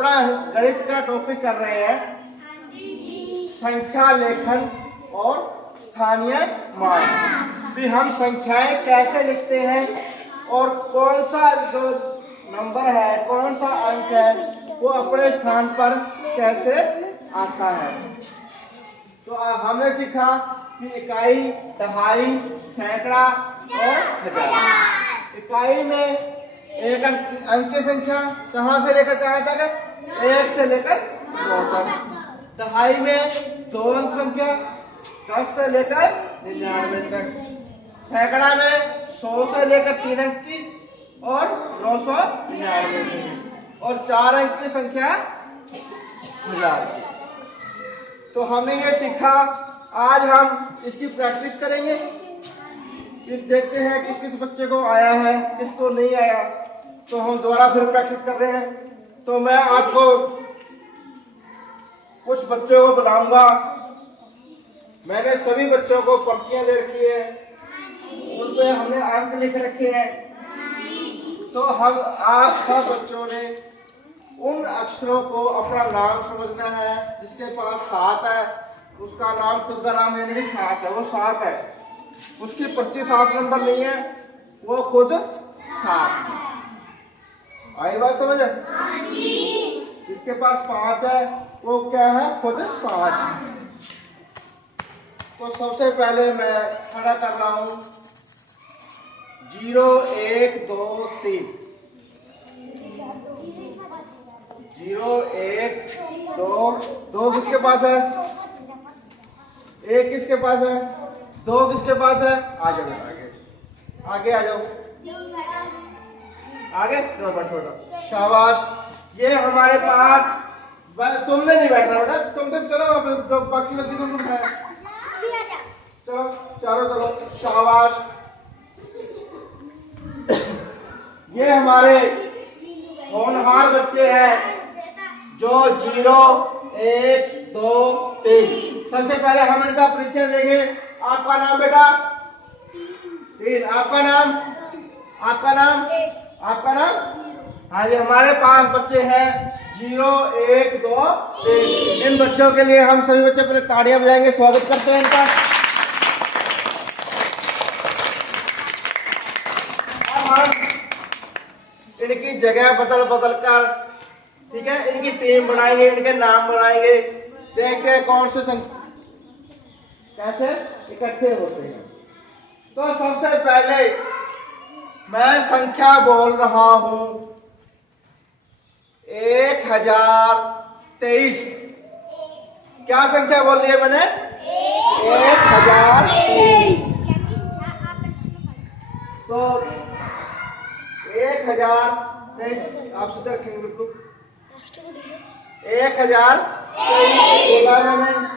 अपना गणित का टॉपिक कर रहे हैं, संख्या लेखन और स्थानीय मान। भी हम संख्याएं कैसे लिखते हैं और कौन सा जो नंबर है, कौन सा अंक है, वो अपने स्थान पर कैसे आता है। तो हमने सीखा कि इकाई, दहाई, सैकड़ा और हजार। इकाई में एक अंक की संख्या कहां से लेकर कहां तक, 1 से लेकर 9 तक। दहाई में 2 अंक संख्या 10 से लेकर 99 तक। सैकड़ा में 100 से लेकर 3 अंक की और 999 की, और 4 अंक की संख्या 1000 की। तो हमने ये सीखा। आज हम इसकी प्रैक्टिस करेंगे, फिर देखते हैं किस किस बच्चे को आया है, किसको नहीं आया। तो हम दोबारा फिर प्रैक्टिस कर रहे हैं। तो मैं आपको कुछ बच्चों को बुलाऊंगा। मैंने सभी बच्चों को पर्चियां दे रखी है, उन पे हमने अंक लिख रखे हैं। तो हम आप सब बच्चों ने उन अक्षरों को अपना नाम समझना है। जिसके पास 7 है उसका नाम, खुद का नाम यानी कि 7 है, वो 7 है। उसकी पर्ची 7 नंबर नहीं है, वो खुद 7। आई बात समझ? जिसके पास 5 है वो क्या है, खुद 5 है। तो सबसे पहले मैं खड़ा कर रहा हूं 0 1 2 3। 0 1 2 किसके पास है, 1 किसके पास है, 2 किसके पास है। आ जाओ आगे आ जाओ, आगे चलो बैठो। शाबाश। ये हमारे पास, तुमने नहीं बैठना बेटा, तुम तो चलो, बाकी बच्चे तुम उठाए, चलो चारों चलो। शाबाश। ये हमारे होनहार बच्चे हैं जो 0 1 2 3। सबसे पहले हम इनका परिचय देंगे। आपका नाम बेटा? 3। आपका नाम? आपका नाम? आपका नाम? हाँ जी, हमारे 5 बच्चे हैं 0 1 2 3। इन बच्चों के लिए हम सभी बच्चे पहले ताड़ियां बजाएंगे, स्वागत करते हैं इनका। इनकी जगह बदल बदल कर, ठीक है, इनकी टीम बनाएंगे, इनके नाम बनाएंगे, देखते हैं कौन से कैसे इकट्ठे होते हैं। तो सबसे पहले मैं संख्या बोल रहा हूं 1023। क्या संख्या बोल रही है मैंने? 1023। तो 1023 आप सीधे रखेंगे बिल्कुल। 1023 बोला मैंने।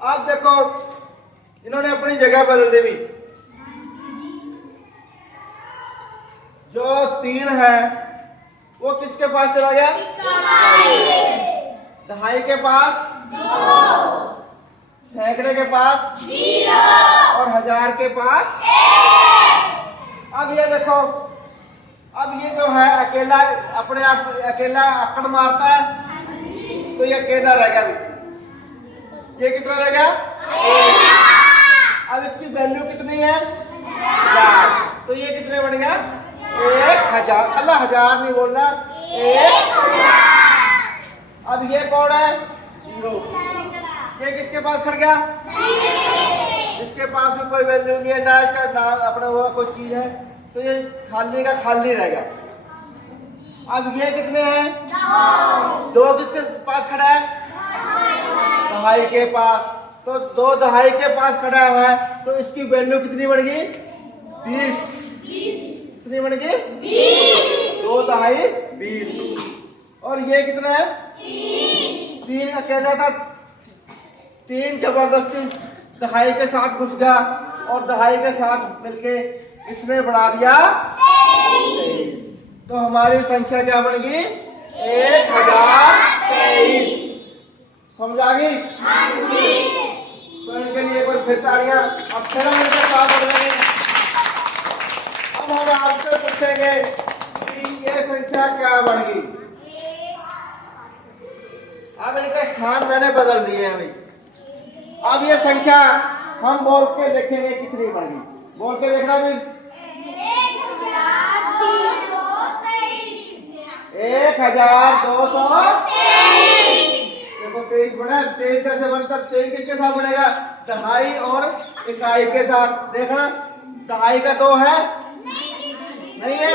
अब देखो इन्होंने अपनी जगह बदल दी भी। जो 3 है वो किसके पास चला गया? दहाई के पास 2, सैकड़े के पास 0 और 1000 के पास 1। अब ये देखो, अब ये जो है अकेला, अपने आप अकेला अकड़ मारता है, तो ये अकेला रह गया। ये कितना रह गया? 1। अब इसकी वैल्यू कितनी है? 1000। तो ये कितने बन गया? 1000। अल्लाह 1000 नहीं बोलना, 1000। अब ये कौन है? 0। ये किसके पास खड़ गया? इसके पास में कोई वैल्यू नहीं है, ना इसका नाम अपना हुआ कोई चीज है, तो ये खाली का खाली रह गया। अब ये कितने हैं? 2 किसके पास खड़ा है? दहाई के पास। तो 2 दहाई के पास खड़ा है, तो इसकी वैल्यू कितनी बढ़ गई? 20। कितनी बढ़ गई? 20। 2 दहाई 20। और ये कितना है? 3 अकेला था, 3 जबरदस्ती दहाई के साथ घुस गया और दहाई के साथ मिलके इसने बढ़ा दिया 23। तो हमारी संख्या क्या बन गई? 1023। समझ आ गई? तो इनके लिए कोई फिर ताड़ियां। अब फिर हम इनके साथ बढ़ रहे हैं। अब हम आपसे पूछेंगे कि ये संख्या क्या बन गई? स्थान मैंने बदल दिए हैं भाई। अब ये संख्या हम बोल के देखेंगे कितनी बनेगी। बोल के देखना भी। 1223। देखो 23 बना। 23 कैसे बनता? 23 किसके साथ बनेगा? दहाई और इकाई के साथ। देखना, दहाई का 2 है, नहीं है?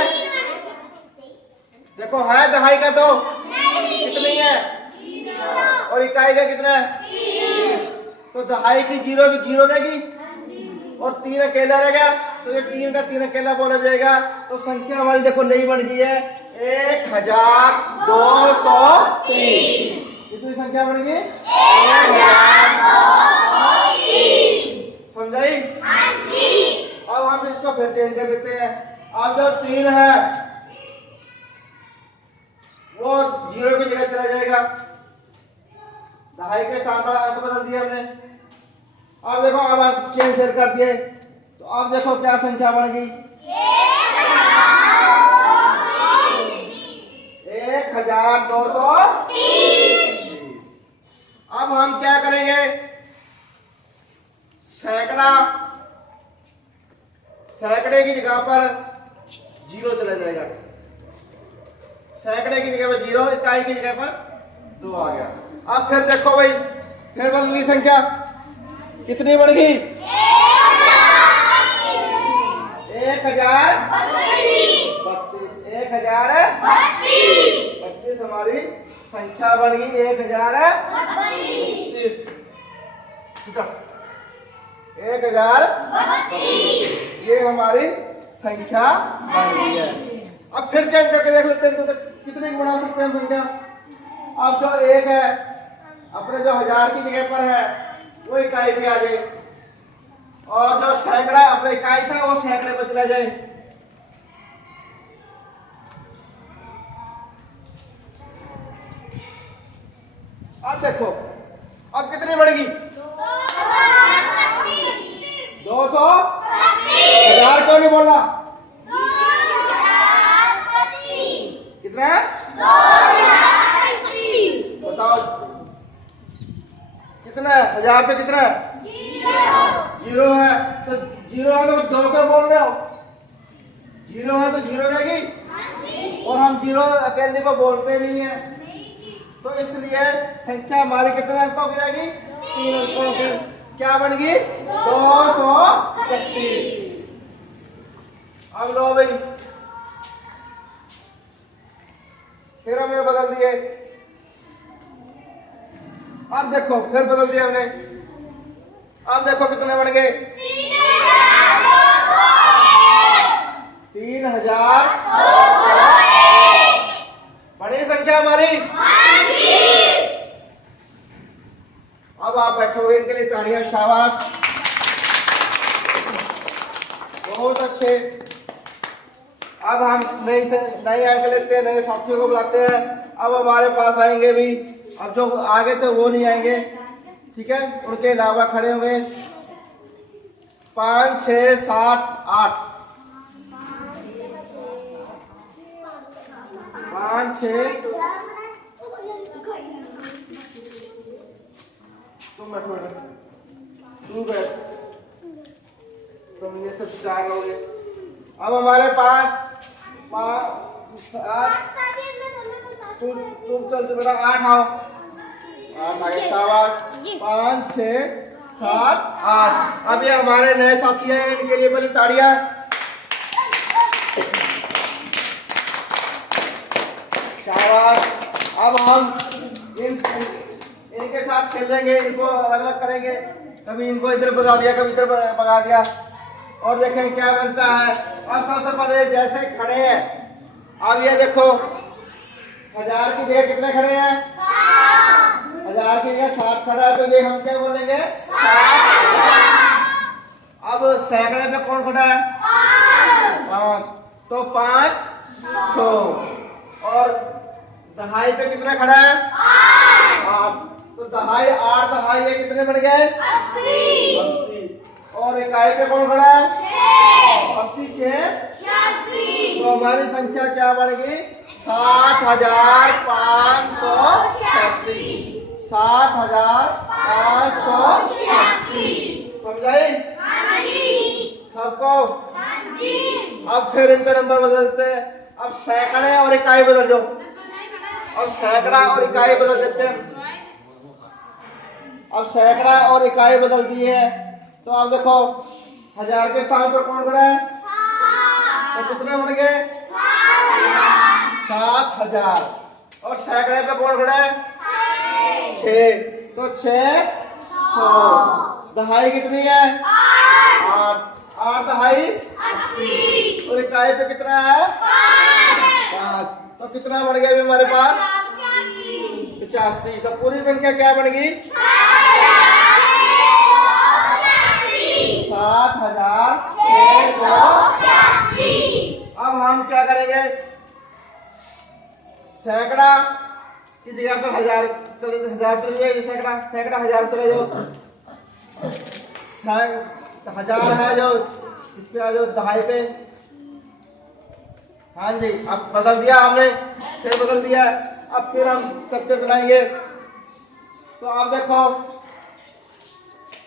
देखो है दहाई का 2, कितनी है? और इकाई का कितना है? तो दहाई की 0 तो 0 रहेगी और 3 अकेला रहेगा, तो ये 3 का 3 अकेला बोला जाएगा। तो संख्या हमारी देखो नई बन गई है 1203। कितनी संख्या बन गई? 1203। समझाई? अब हम इसको फिर चेंज कर देते हैं। अब जो 3 है वो 0 की जगह चला जाएगा। दहाई के स्थान पर अंक बदल दिया हमने। अब देखो, अब आप चेंज कर दिए, तो अब देखो क्या संख्या बन गई? 1230। अब हम क्या करेंगे? सैकड़े की जगह पर 0 चला जाएगा। सैकड़े की जगह पर 0, इकाई की जगह पर 2 आ गया। अब फिर देखो भाई, फिर बदली संख्या कितनी बढ़ गई? 1032 हमारी संख्या बन गई। 1032 ये हमारी संख्या बन गई है। अब फिर चेंज करके देख लेते हैं, तो कितने की बना सकते हैं संख्या? अब जो 1 है अपने जो 1000 की जगह पर है वो इकाई पे आ जाए, और जो सैकड़ा अपने इकाई था वो सैकड़े पे चला जाए। अब देखो, अब कितनी बढ़ेगी? 200। 1000 क्यों नहीं बोला? कितना है? बताओ कितना है? 1000 पे कितना है? 0 है। तो 0 है तो 2 क्यों बोल रहे हो? 0 है तो 0 रहेगी, और हम 0 अकेले को बोलते नहीं है, तो इसलिए संख्या हमारी कितने अंकों की रहेगी? 3 अंकों की। क्या बन गई? 236। अब लो भाई, फिर हमने बदल दिए। अब देखो, फिर बदल दिया हमने। अब देखो कितने बन गए? 3000। बड़ी संख्या हमारी। अब आप बैठोगे, इनके लिए तालियां, शाबाश, बहुत अच्छे। अब हम नए अंक लेते हैं, नए साथियों को बुलाते हैं। अब हमारे पास आएंगे भी, अब जो आगे तो वो नहीं आएंगे, ठीक है, उनके अलावा खड़े हुए 5 6 7 8। 5 6 तुम बैठो, तू बैठ, तुम ये सब 4 लोगे। अब हमारे पास 5 7, तुम चल तो बेटा 8 आओ। 8 आगे, शाबाश। 5 6 7 8। अब ये हमारे नए साथी हैं, इनके लिए पहले ताड़ियां। शाबाश। अब हम इनके साथ खेलेंगे, इनको अलग अलग करेंगे। कभी इनको इधर भगा दिया, कभी इधर भगा दिया, और देखें क्या बनता है। अब सबसे पहले जैसे खड़े हैं, अब ये देखो 1000 की जगह कितने खड़े हैं? 1000 की जगह 7 खड़ा है, तो ये हम क्या बोलेंगे? 7। अब सैकड़े पे कौन खड़ा है? 5, तो 500। और दहाई पे कितना खड़ा है? 8, तो दहाई 8 दहाई ये कितने बढ़ गए? 80। और इकाई पे कौन खड़ा है? 80 6 86। तो हमारी संख्या क्या बढ़ गई? 7586। 7,586। समझाई सबको? अब फिर इनका नंबर बदलते हैं। अब सैकड़े और इकाई बदल दो। अब सैकड़ा और इकाई बदल देते हैं। अब सैकड़ा और इकाई बदल दी है तो अब देखो 1000 के स्थान पर कौन खड़ा है? तो कितने बन गए? 7,000। और सैकड़े पे कौन खड़ा है? 6। तो 600। दहाई कितनी है? 8। 8 दहाई 80। और इकाई पे कितना है? 5। तो कितना बढ़ गया अभी हमारे पास? 85। तो पूरी संख्या क्या बनेगी? 7,680। अब हम क्या करेंगे? सैकड़ा की जगह पर 1000 चले, 1000 चले जाइए। सैकड़ा 1000 चले जाओ। 1000 है जो इस पे आ जाओ दहाई पे। हाँ जी, अब बदल दिया हमने, फिर बदल दिया। अब फिर हम चर्चा चलाएंगे। तो अब देखो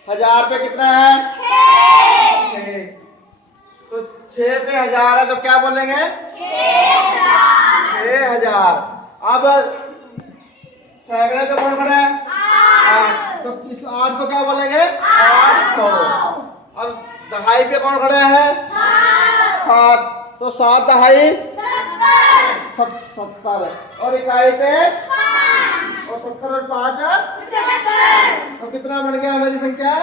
1000 पे कितना है? 6। तो 6 पे 1000 है तो क्या बोलेंगे? 6000। अब सैकड़े पे कौन खड़ा है? 8। तो इस 8 को क्या बोलेंगे? 800। अब दहाई पे कौन खड़ा है? 7। तो 7 दहाई 70। और इकाई पे और 70 और 5 तो कितना बन गया हमारी संख्या?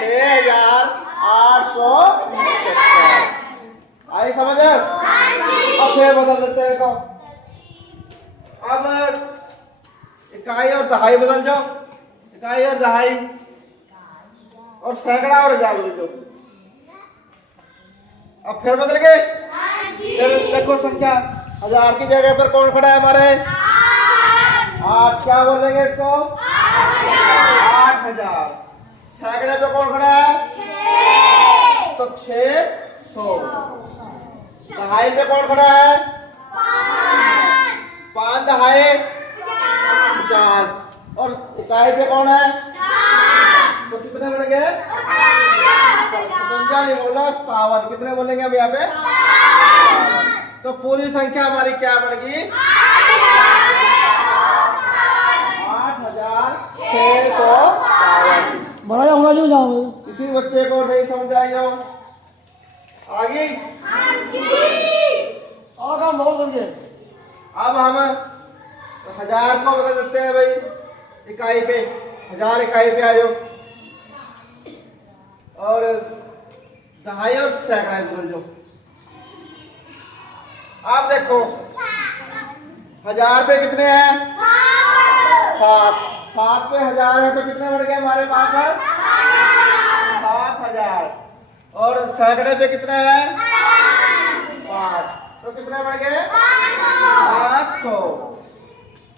6,875। आई समझ? अब फिर बदल देते हैं इनको। अब इकाई और दहाई बदल जाओ। इकाई और दहाई और सैकड़ा और 1000 बदल जाओ। अब फिर बदल गए। देखो संख्या 1000 की जगह पर कौन खड़ा है हमारे? 8। क्या बोलेंगे इसको? 8000। सैकड़े पे कौन खड़ा है? तो 600। दहाई पे कौन खड़ा है? 5 दहाई 50। और इकाई पे कौन है? तो कितने बन गए? 57 नहीं बोला, 57। कितने बोलेंगे अब यहाँ पे? तो पूरी संख्या हमारी क्या बनेगी? 8,657। बड़ा होना जो जाओ। किसी बच्चे को नहीं समझ आई हो? आगे आगा बहुत बन गए। अब हम 1000 को बदल देते हैं भाई इकाई पे। 1000 इकाई पे आ जाओ। और दहाई और सैकड़ा बदल जाओ। आप देखो 1000 पे कितने हैं? 7। 7 पे 1000 है तो कितने बढ़ गए हमारे पास? 7000। और सैकड़े पे कितने हैं? 5। तो कितने बढ़ गए? 800।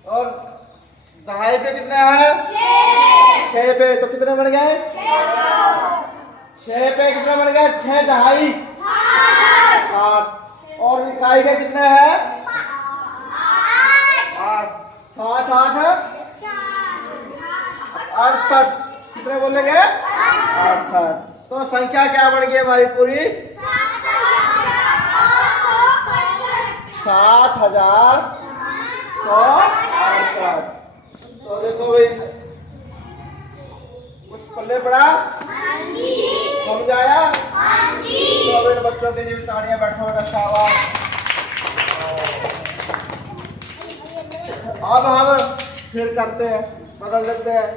और दहाई पे कितने हैं? 6 पे तो कितने बढ़ गए? 6 पे कितने बढ़ गए? 6 दहाई 60। और इकाई के कितने हैं? 8। 7 8 68। कितने बोलेंगे? 68। तो संख्या क्या बन गई हमारी पूरी? 7,168। तो देखो भाई कुछ पल्ले पड़ा? समझ आया? तो अब इन बच्चों के लिए भी ताड़ियां बैठो बेटा, शाबाश। अब हम फिर करते हैं, बदल लेते हैं।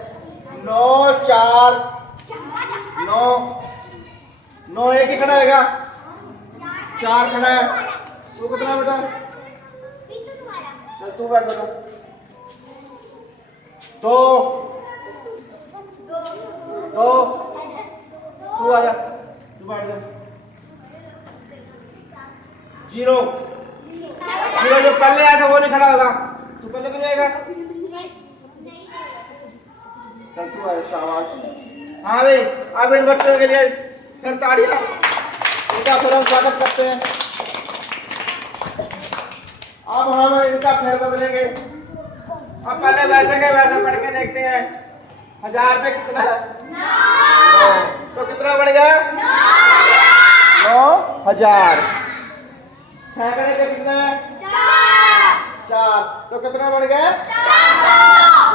9 4 9 9 एक ही खड़ा हैगा। 4 खड़ा है। तू कितना बेटा? चल तू बैठ बेटा। 2 2 तू आ जा, तू बैठ जा। 0 0 जो पहले आया था वो नहीं खड़ा होगा। तू पहले तो जाएगा। चल तू आया, शाबाश। हाँ भाई, अब इन बच्चों के लिए फिर ताड़ियां, इनका फिर हम स्वागत करते हैं। अब हम इनका फिर बदलेंगे। अब पहले वैसे के वैसे पढ़ के देखते हैं। 1000 पे कितना है? 9। तो कितना बढ़ गया? 9000। सैकड़े पे कितना है? 4। तो कितना बढ़ गया?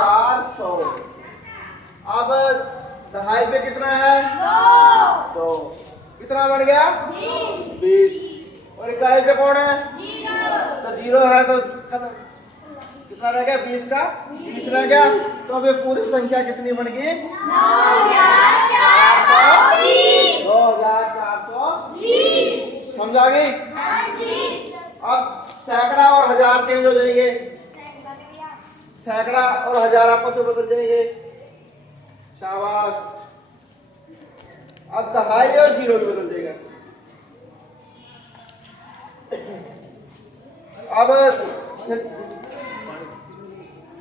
400। अब दहाई पे कितना है? 2। कितना बढ़ गया? 20। और इकाई पे कौन है? तो 0 है, तो कितना रह गया? 20 का 20 रह गया। तो अब ये पूरी संख्या कितनी बन गई? 2420। समझा गई? अब सैकड़ा और 1000 चेंज हो जाएंगे। सैकड़ा और 1000 आपस में बदल जाएंगे। शाबाश। अब दहाई और 0 भी बदल जाएगा।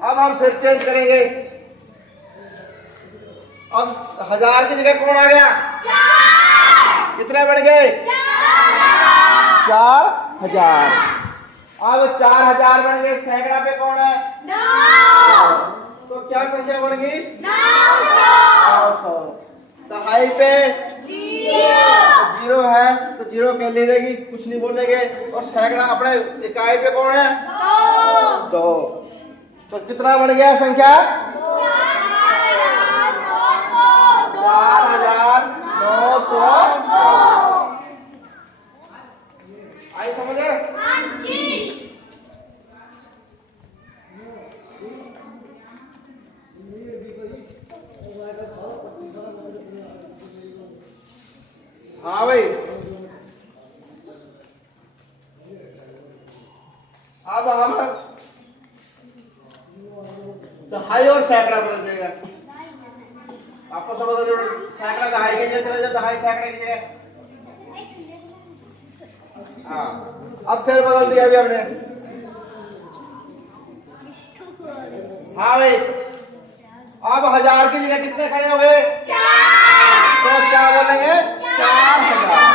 अब हम फिर चेंज करेंगे। अब 1000 की जगह कौन आ गया? कितने बढ़ गए? 4000। अब 4000 बन गए। सैकड़ा पे कौन है? 9। तो क्या संख्या बन गई? 900। दहाई पे 0 है, तो 0 के ले लेगी, कुछ नहीं बोलेंगे। और सैकड़ा अपने इकाई पे कौन है? 2। तो कितना बढ़ गया संख्या? 4900। आई समझे? हाँ भाई। अब हम दहाई और सैकड़ा बदल देगा। आपको सब बदल जोड़। सैकड़ा दहाई के जगह चले जाए, दहाई सैकड़े की जगह। हाँ, अब फिर बदल दिया अभी हमने। हाँ भाई। अब 1000 की जगह कितने खड़े हो गए? 4। तो क्या बोलेंगे? 4000।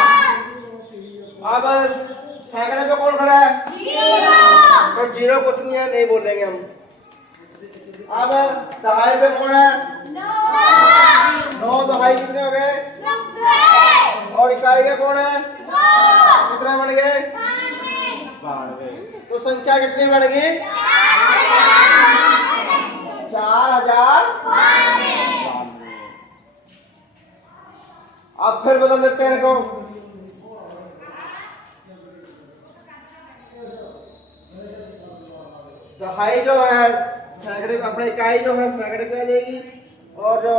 अब सैकड़े पे कौन खड़ा है? 0। तो 0 कुछ नहीं है, नहीं बोलेंगे हम। अब दहाई पे कौन है? 9। दहाई कितने हो गए? 90। और इकाई के कौन है? 2। कितने बन गए? 92। तो संख्या कितनी बढ़ गई? 4000। अब फिर बदल देते हैं इनको। दहाई जो है सैकड़े अपने इकाई जो है सैकड़े पे आ जाएगी, और जो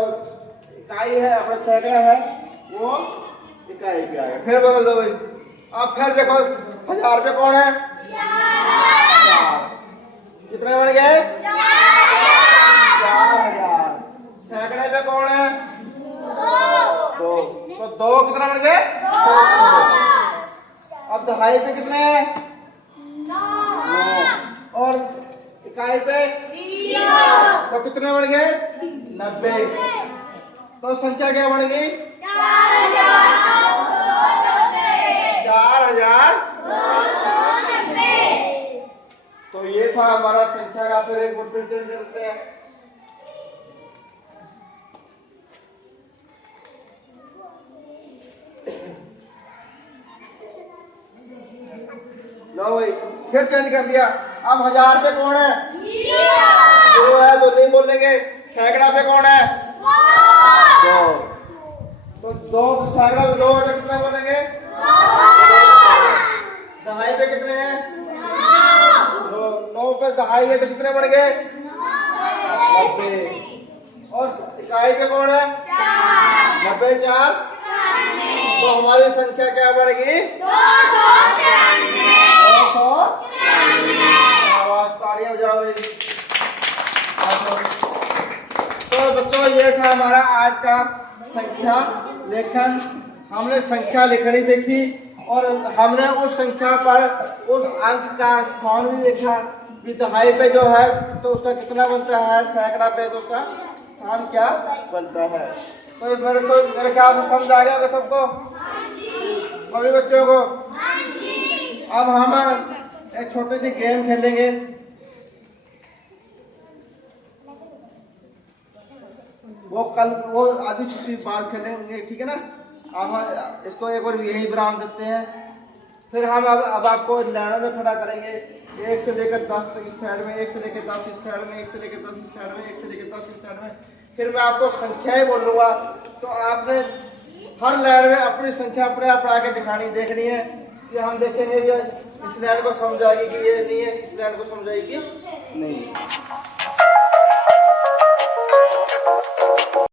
इकाई है अपना सैकड़ा है वो इकाई पे आएगा। फिर बदल दो भाई। अब फिर देखो 1000 पे कौन है? 4। कितने बन गए? 4000। सैकड़े पे कौन है? 2। तो 2 कितना बन गए? 200। अब दहाई पे कितने हैं? 9। और इकाई पे 0। तो कितने बढ़ गए? 90। तो संख्या क्या बढ़ गई? 4290। तो ये था हमारा संख्या का। फिर एक बार फिर चेंज करते हैं। लो भाई, फिर चेंज कर दिया। अब 1000 पे कौन है? 0 है, तो नहीं बोलेंगे। सैकड़ा पे कौन है? 2। तो 2 सैकड़ा पे 2 है, कितना बोलेंगे? 2। दहाई पे कितने हैं? 9 पे दहाई है, तो कितने बढ़ गए? 90। और इकाई पे कौन है? 90। 4। तो हमारी संख्या क्या बढ़ गई? 293। आवाज तालियां बजाओ। तो बच्चों, ये था हमारा आज का संख्या लेखन। हमने संख्या लिखनी सीखी, और हमने उस संख्या पर उस अंक का स्थान भी देखा कि दहाई पे जो है तो उसका कितना बनता है, सैकड़ा पे तो उसका स्थान क्या बनता है। तो मेरे ख्याल से समझ आ गया होगा सबको, सभी बच्चों को। अब हम एक छोटी सी गेम खेलेंगे। वो कल वो आधी छुट्टी बाद खेलेंगे, ठीक है ना। अब इसको एक बार यही विराम देते हैं। फिर हम अब आपको लाइनों में खड़ा करेंगे, 1 से लेकर 10 तक इस साइड में, 1 से लेकर 10 इस साइड में, 1 से लेकर 10 इस साइड में, 1 से लेकर 10 इस साइड में। फिर मैं आपको संख्याएं बोलूँगा, तो आपने हर लाइन में अपनी संख्या अपने आप पढ़ा के दिखानी, देखनी है। कि हम देखेंगे भैया इस लाइन को समझ आएगी कि ये नहीं है, इस लाइन को समझ आएगी नहीं।